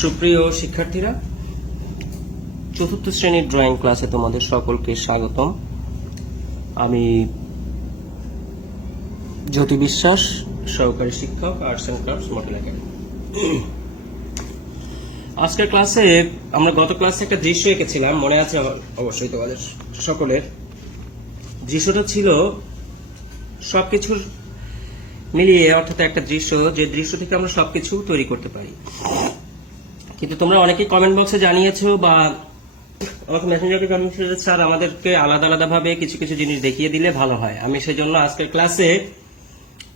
সুপ্রিয় শিক্ষার্থীরা, চতুর্থ শ্রেণীর ড্রয়িং ক্লাসে তোমাদের সকলকে স্বাগতম। আমি জ্যোতি বিশ্বাস, সহকারী শিক্ষক, arts and crafts model academy. আজকের ক্লাসে আমরা গত ক্লাসে একটা দৃশ্য এঁকেছিলাম, মনে আছে অবশ্যই তোমাদের সকলের। দৃশ্যটা ছিল সবকিছুর মিলিয়ে, অর্থাৎ একটা দৃশ্য, যে দৃশ্য থেকে আমরা সবকিছু তৈরি করতে পারি। কিন্তু তোমরা অনেকেই কমেন্ট বক্সে জানিয়েছো বা আমাকে মেসেঞ্জারে জানিয়েছো যে স্যার আমাদেরকে আলাদা আলাদা ভাবে কিছু কিছু জিনিস দেখিয়ে দিলে ভালো হয়। আমি সেজন্য আজকের ক্লাসে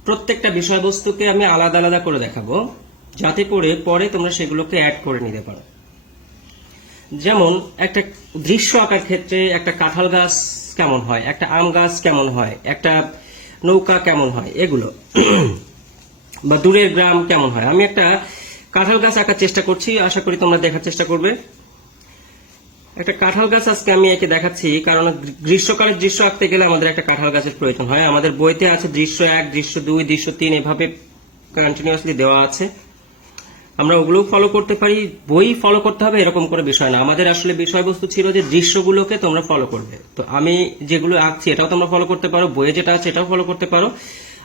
প্রত্যেকটা বিষয়বস্তুকে আমি আলাদা আলাদা করে দেখাবো, যাতে করে পরে তোমরা সেগুলোকে অ্যাড করে নিতে পারো। যেমন একটা দৃশ্য আঁকার ক্ষেত্রে একটা কাঁঠাল গাছ কেমন হয়, একটা আম গাছ কেমন হয়, একটা নৌকা কেমন হয়, এগুলো বা দূরের গ্রাম কেমন হয়। আমি একটা কাঁঠাল গাছ আঁকার চেষ্টা করছি, আশা করি তোমরা দেখার চেষ্টা করবে। একটা কাঁঠাল গাছ আজকে আমি এঁকে দেখাচ্ছি, কারণ গ্রীষ্মকালের দৃশ্য আঁকতে গেলে আমাদের একটা কাঁঠাল গাছের প্রয়োজন হয়। আমাদের বইতে আছে দৃশ্য 1, দৃশ্য 2, দৃশ্য 3 এভাবে কন্টিনিউয়াসলি দেওয়া আছে। আমরা ওগুলোও ফলো করতে পারি, বই ফলো করতে হবে এরকম করে বিষয় না। আমাদের আসলে বিষয়বস্তু ছিল যে দৃশ্যগুলোকে তোমরা ফলো করবে। তো আমি যেগুলো আঁকছি এটাও তোমরা ফলো করতে পারো, বইয়ে যেটা আছে এটাও ফলো করতে পারো।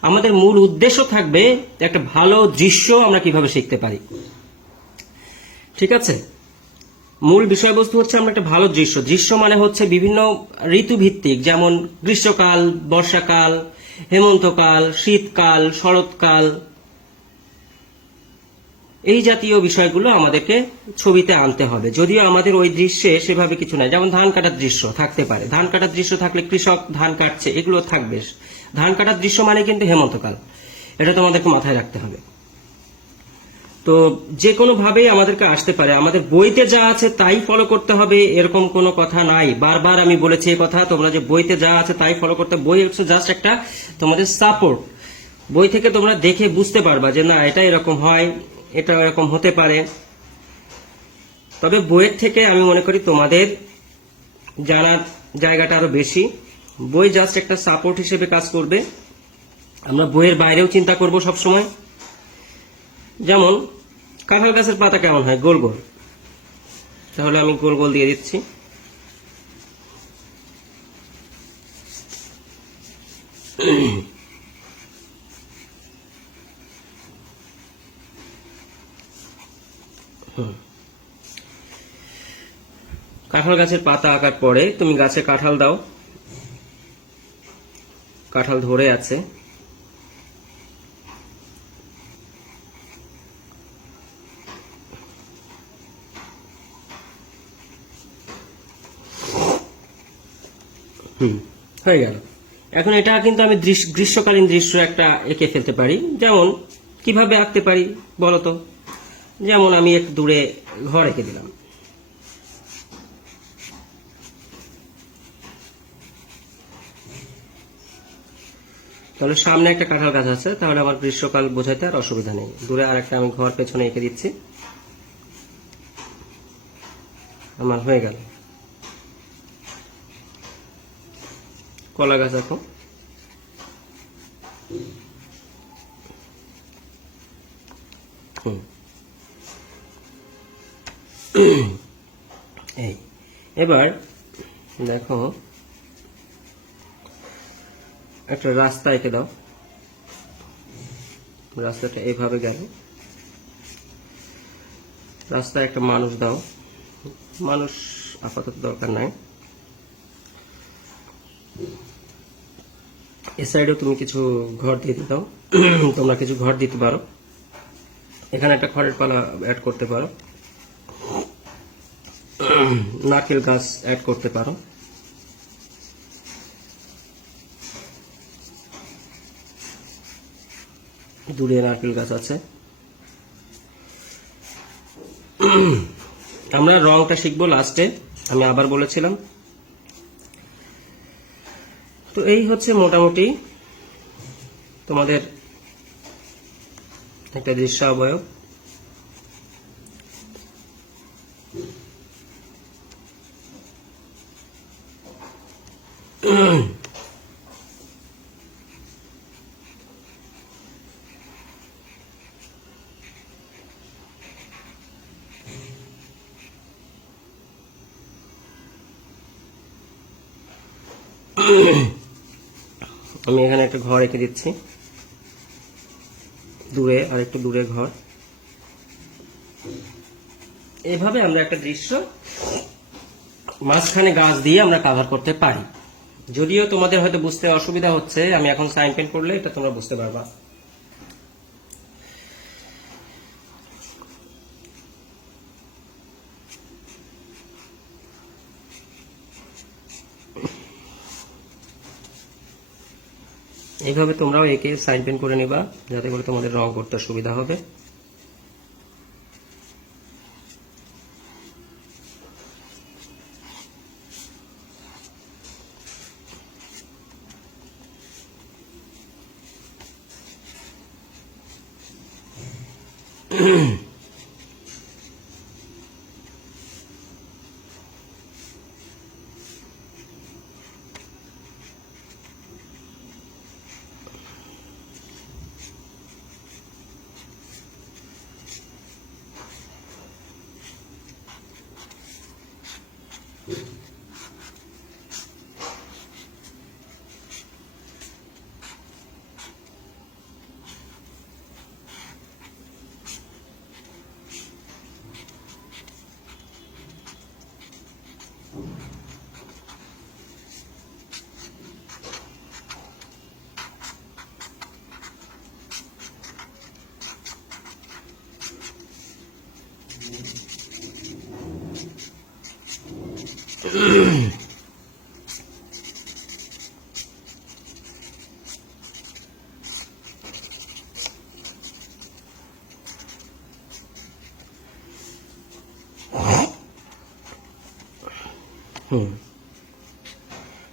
আমাদের মূল উদ্দেশ্য থাকবে একটা ভালো দৃশ্য আমরা কিভাবে শিখতে পারি, ঠিক আছে? মূল বিষয়বস্তু হচ্ছে আমরা একটা ভালো দৃশ্য। দৃশ্য মানে হচ্ছে বিভিন্ন ঋতুভিত্তিক, যেমন গ্রীষ্মকাল, বর্ষাকাল, হেমন্তকাল, শীতকাল, শরৎকাল, এই জাতীয় বিষয়গুলো আমাদেরকে ছবিতে আনতে হবে। যদিও আমাদের ওই দৃশ্যে সেভাবে কিছু নাই, যেমন ধান কাটার দৃশ্য থাকতে পারে। ধান কাটার দৃশ্য থাকলে কৃষক ধান কাটছে, এগুলো থাকবে। ধান কাটার দৃশ্য মানে কিন্তু হেমন্তকাল, এটা তোমাদেরকে মাথায় রাখতে হবে। তো যে কোনো ভাবেই আমাদেরকে আসতে পারে। আমাদের বইতে যা আছে তাই ফলো করতে হবে এরকম কোনো কথা নাই। বারবার আমি বলেছি এই কথা, তোমরা যে বইতে যা আছে তাই ফলো করতে। বই হচ্ছে জাস্ট একটা তোমাদের সাপোর্ট। বই থেকে তোমরা দেখে বুঝতে পারবা যে না, এটা এরকম হয়, এটা এরকম হতে পারে। তবে বইয়ের থেকে আমি মনে করি তোমাদের জানার জায়গাটা আরো বেশি। বই জাস্ট একটা সাপোর্ট হিসেবে কাজ করবে। আমরা বইয়ের বাইরেও চিন্তা করব সবসময়। যেমন কাঁঠাল গাছের পাতা কেমন হয়, গোল গোল। তাহলে আমি গোল গোল দিয়ে দিচ্ছি। কাঁঠাল গাছের পাতা আঁকার পরে তুমি গাছে কাঁঠাল দাও, কাঁঠাল ধরে আছে। হয়ে গেল। এখন এটা কিন্তু আমি গ্রীষ্মকালীন দৃশ্য একটা এঁকে ফেলতে পারি। যেমন কিভাবে আঁকতে পারি বলতো? যেমন আমি একটু দূরে ঘর এঁকে দিলাম। তাহলে সামনে একটা কাঁঠাল গাছ আছে, তাহলে আমার গ্রীষ্মকাল বোঝাইতে আর অসুবিধা নেই। দূরে আর একটা আমি ঘর পেছনে এঁকে দিচ্ছি, আমার হয়ে গেল। কলা গাছ এখন এই এবার দেখো একটা রাস্তা এঁকে দাও। রাস্তাটা এইভাবে গেল। রাস্তায় একটা মানুষ দাও। মানুষ আপাতত দরকার নাই। এ সাইডেও তুমি কিছু ঘর দিয়ে দাও। তোমরা কিছু ঘর দিতে পারো। এখানে একটা খড়ের পালা অ্যাড করতে পারো, নারকেল গাছ অ্যাড করতে পারো। দূরে নারকেল গাছ আছে। আমরা রংটা শিখবো লাস্টে, আমি আবার বলেছিলাম। তো এই হচ্ছে মোটামুটি তোমাদের একটা দৃশ্য অবয়ব। আমি এখানে একটা ঘর এঁকে দিচ্ছি, দূরে আর একটু দূরে ঘর। এভাবে আমরা একটা দৃশ্য মাঝখানে গাছ দিয়ে আমরা কাভার করতে পারি। যদিও তোমাদের হয়তো বুঝতে অসুবিধা হচ্ছে, আমি এখন সাইন পেন করলে এটা তোমরা বুঝতে পারবা। এইভাবে তোমরাও একে সাইন পেন করে নিবা, যাতে করে তোমাদের রং করতে সুবিধা হবে।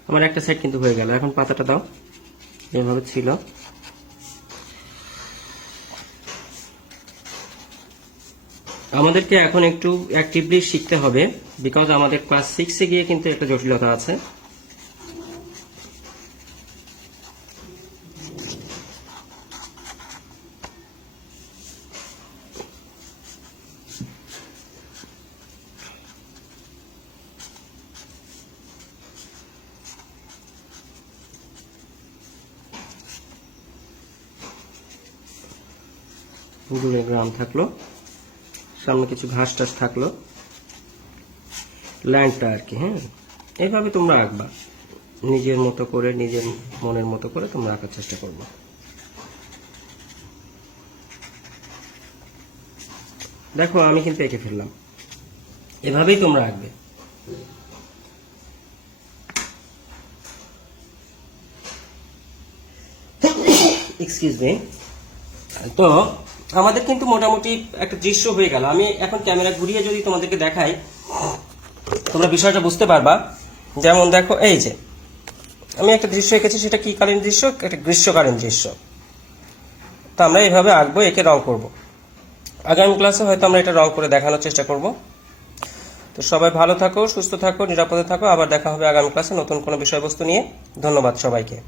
আমার একটা সাইড কিন্তু হয়ে গেল। এখন পাতাটা দাও, এভাবে ছিল। আমাদেরকে এখন একটু অ্যাক্টিভলি শিখতে হবে, বিকজ আমাদের ক্লাস 6-এ গিয়ে কিন্তু একটা জটিলতা আছে। দূরে গ্রাম থাকলো, সামনে কিছু ঘাস টাস থাকলো, ল্যান্ডটা আর কি। হ্যাঁ, এইভাবে তোমরা আঁকবা, নিজের মতো করে, নিজের মনের মতো করে তোমরা আঁকার চেষ্টা করবে। দেখো আমি কিন্তু এঁকে ফেললাম, এভাবেই তোমরা আঁকবে। Excuse me. তো আমাদের কিন্তু মোটামুটি একটা দৃশ্য হয়ে গেল। আমি এখন ক্যামেরা ঘুরিয়ে যদি তোমাদেরকে দেখাই, তোমরা বিষয়টা বুঝতে পারবা। যেমন দেখো, এই যে আমি একটা দৃশ্য এঁকেছি, সেটা কি কালীন দৃশ্য? একটা গ্রীষ্মকালীন দৃশ্য। তো আমরা এইভাবে আঁকবো, একে রং করব। আগামী ক্লাসে হয়তো আমরা এটা রং করে দেখানোর চেষ্টা করব। তো সবাই ভালো থাকো, সুস্থ থাকো, নিরাপদে থাকো। আবার দেখা হবে আগামী ক্লাসে নতুন কোনো বিষয়বস্তু নিয়ে। ধন্যবাদ সবাইকে।